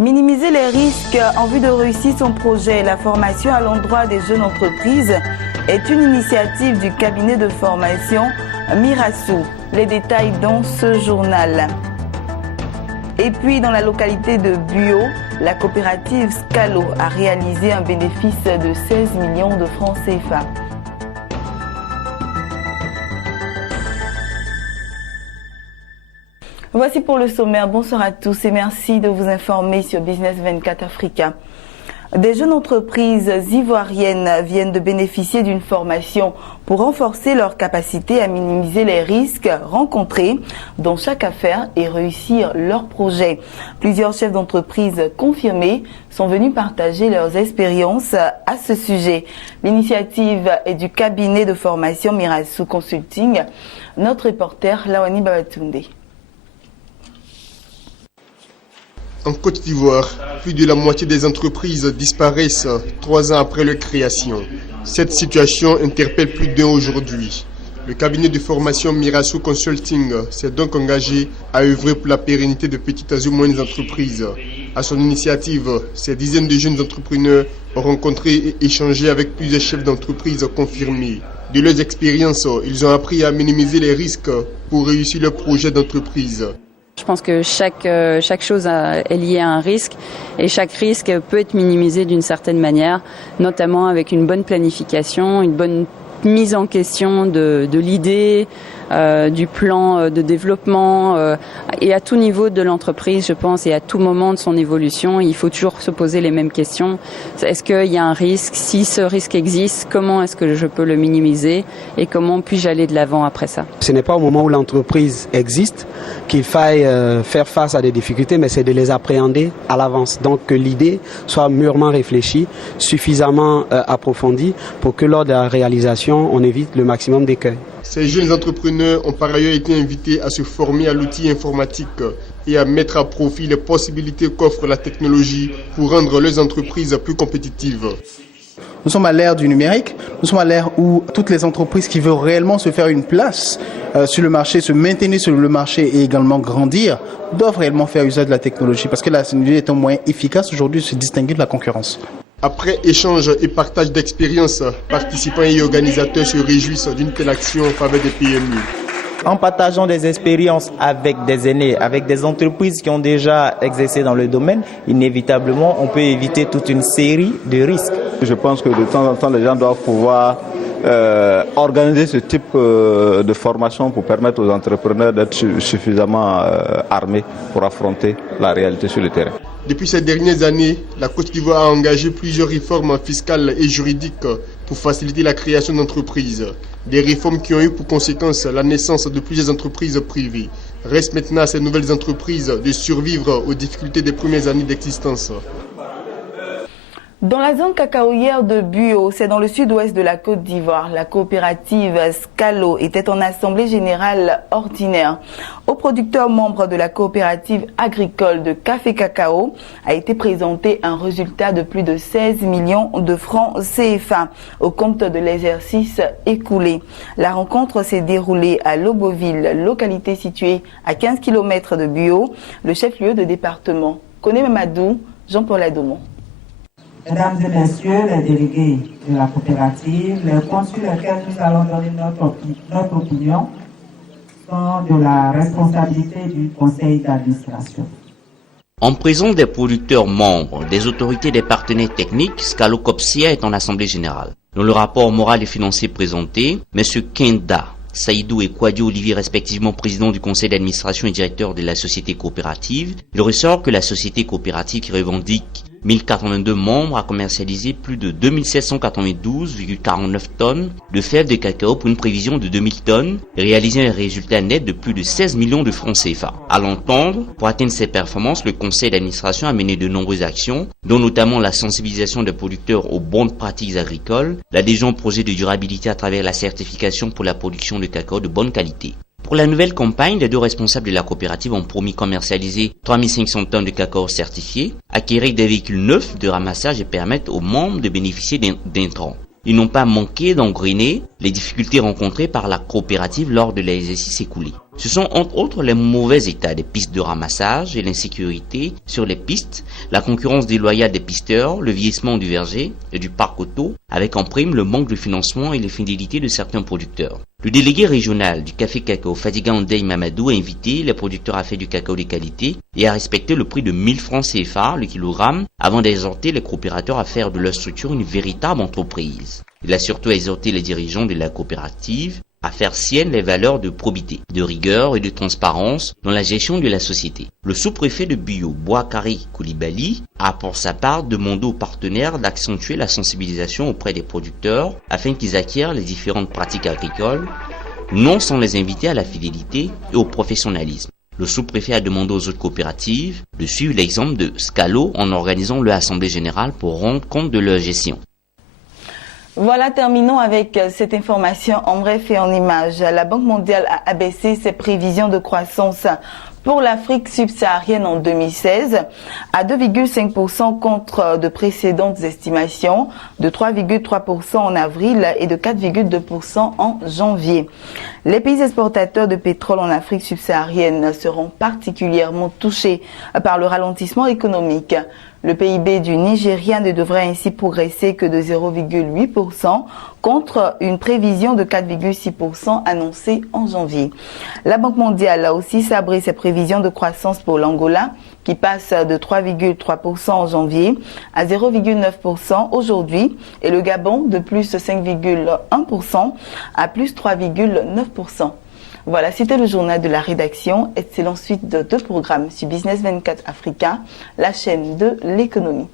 Minimiser les risques en vue de réussir son projet. La formation à l'endroit des jeunes entreprises est une initiative du cabinet de formation Mirassou. Les détails dans ce journal. Et puis dans la localité de Buyo, la coopérative Scalo a réalisé un bénéfice de 16 millions de francs CFA. Voici pour le sommaire. Bonsoir à tous et merci de vous informer sur Business 24 Africa. Des jeunes entreprises ivoiriennes viennent de bénéficier d'une formation pour renforcer leur capacité à minimiser les risques rencontrés dans chaque affaire et réussir leur projet. Plusieurs chefs d'entreprise confirmés sont venus partager leurs expériences à ce sujet. L'initiative est du cabinet de formation Mirassou Consulting. Notre reporter Lawani Babatunde. En Côte d'Ivoire, plus de la moitié des entreprises disparaissent 3 ans après leur création. Cette situation interpelle plus d'un aujourd'hui. Le cabinet de formation Mirassou Consulting s'est donc engagé à œuvrer pour la pérennité de petites et moyennes entreprises. À son initiative, ces dizaines de jeunes entrepreneurs ont rencontré et échangé avec plusieurs chefs d'entreprise confirmés. De leurs expériences, ils ont appris à minimiser les risques pour réussir leur projet d'entreprise. Je pense que chaque chose est liée à un risque et chaque risque peut être minimisé d'une certaine manière, notamment avec une bonne planification, une bonne mise en question de l'idée, du plan de développement et à tout niveau de l'entreprise, je pense, et à tout moment de son évolution, il faut toujours se poser les mêmes questions. Est-ce qu'il y a un risque? Si ce risque existe, comment est-ce que je peux le minimiser et comment puis-je aller de l'avant après ça? Ce n'est pas au moment où l'entreprise existe qu'il faille faire face à des difficultés, mais c'est de les appréhender à l'avance. Donc que l'idée soit mûrement réfléchie, suffisamment approfondie pour que lors de la réalisation, on évite le maximum d'écueils. Ces jeunes entrepreneurs ont par ailleurs été invités à se former à l'outil informatique et à mettre à profit les possibilités qu'offre la technologie pour rendre leurs entreprises plus compétitives. Nous sommes à l'ère du numérique, nous sommes à l'ère où toutes les entreprises qui veulent réellement se faire une place sur le marché, se maintenir sur le marché et également grandir, doivent réellement faire usage de la technologie parce que la technologie est un moyen efficace aujourd'hui de se distinguer de la concurrence. Après échange et partage d'expériences, participants et organisateurs se réjouissent d'une telle action en faveur des PME. En partageant des expériences avec des aînés, avec des entreprises qui ont déjà exercé dans le domaine, inévitablement, on peut éviter toute une série de risques. Je pense que de temps en temps, les gens doivent pouvoir organiser ce type de formation pour permettre aux entrepreneurs d'être suffisamment armés pour affronter la réalité sur le terrain. Depuis ces dernières années, la Côte d'Ivoire a engagé plusieurs réformes fiscales et juridiques pour faciliter la création d'entreprises. Des réformes qui ont eu pour conséquence la naissance de plusieurs entreprises privées. Reste maintenant à ces nouvelles entreprises de survivre aux difficultés des premières années d'existence. Dans la zone cacaoyère de Buyo, c'est dans le sud-ouest de la Côte d'Ivoire, la coopérative Scalo était en assemblée générale ordinaire. Aux producteurs membres de la coopérative agricole de café-cacao a été présenté un résultat de plus de 16 millions de francs CFA au compte de l'exercice écoulé. La rencontre s'est déroulée à Loboville, localité située à 15 km de Buyo, le chef-lieu de département. Koné Mamadou, Jean-Paul Adomon. Mesdames et messieurs les délégués de la coopérative, les points sur lesquels nous allons donner notre opinion sont de la responsabilité du conseil d'administration. En présence des producteurs membres, des autorités et des partenaires techniques, Scalo Copsia est en assemblée générale. Dans le rapport moral et financier présenté, M. Kenda Saïdou et Kouadio Olivier, respectivement président du conseil d'administration et directeur de la société coopérative, il ressort que la société coopérative qui revendique 1082 membres a commercialisé plus de 2792,49 tonnes de fèves de cacao pour une prévision de 2000 tonnes, réalisant un résultat net de plus de 16 millions de francs CFA. À l'entendre, pour atteindre ces performances, le conseil d'administration a mené de nombreuses actions, dont notamment la sensibilisation des producteurs aux bonnes pratiques agricoles, l'adhésion au projet de durabilité à travers la certification pour la production de cacao de bonne qualité. Pour la nouvelle campagne, les deux responsables de la coopérative ont promis commercialiser 3500 tonnes de cacao certifiés, acquérir des véhicules neufs de ramassage et permettre aux membres de bénéficier d'intrants. Ils n'ont pas manqué d'engrainer les difficultés rencontrées par la coopérative lors de l'exercice écoulé. Ce sont entre autres les mauvais états des pistes de ramassage et l'insécurité sur les pistes, la concurrence déloyale des pisteurs, le vieillissement du verger et du parc auto, avec en prime le manque de financement et l'infidélité de certains producteurs. Le délégué régional du café cacao, Fadiga Ndeye Mamadou, a invité les producteurs à faire du cacao de qualité et à respecter le prix de 1000 francs CFA le kilogramme avant d'exhorter les coopérateurs à faire de leur structure une véritable entreprise. Il a surtout exhorté les dirigeants de la coopérative à faire sienne les valeurs de probité, de rigueur et de transparence dans la gestion de la société. Le sous-préfet de Buyo, Boakari Koulibaly, a pour sa part demandé aux partenaires d'accentuer la sensibilisation auprès des producteurs afin qu'ils acquièrent les différentes pratiques agricoles, non sans les inviter à la fidélité et au professionnalisme. Le sous-préfet a demandé aux autres coopératives de suivre l'exemple de Scalo en organisant leur assemblée générale pour rendre compte de leur gestion. Voilà, terminons avec cette information en bref et en images. La Banque mondiale a abaissé ses prévisions de croissance pour l'Afrique subsaharienne en 2016 à 2,5% contre de précédentes estimations de 3,3% en avril et de 4,2% en janvier. Les pays exportateurs de pétrole en Afrique subsaharienne seront particulièrement touchés par le ralentissement économique. Le PIB du Nigeria ne devrait ainsi progresser que de 0,8% contre une prévision de 4,6% annoncée en janvier. La Banque mondiale a aussi sabré ses prévisions de croissance pour l'Angola qui passe de 3,3% en janvier à 0,9% aujourd'hui et le Gabon de plus 5,1% à plus 3,9%. Voilà, c'était le journal de la rédaction. Excellente suite de programmes sur Business 24 Africa, la chaîne de l'économie.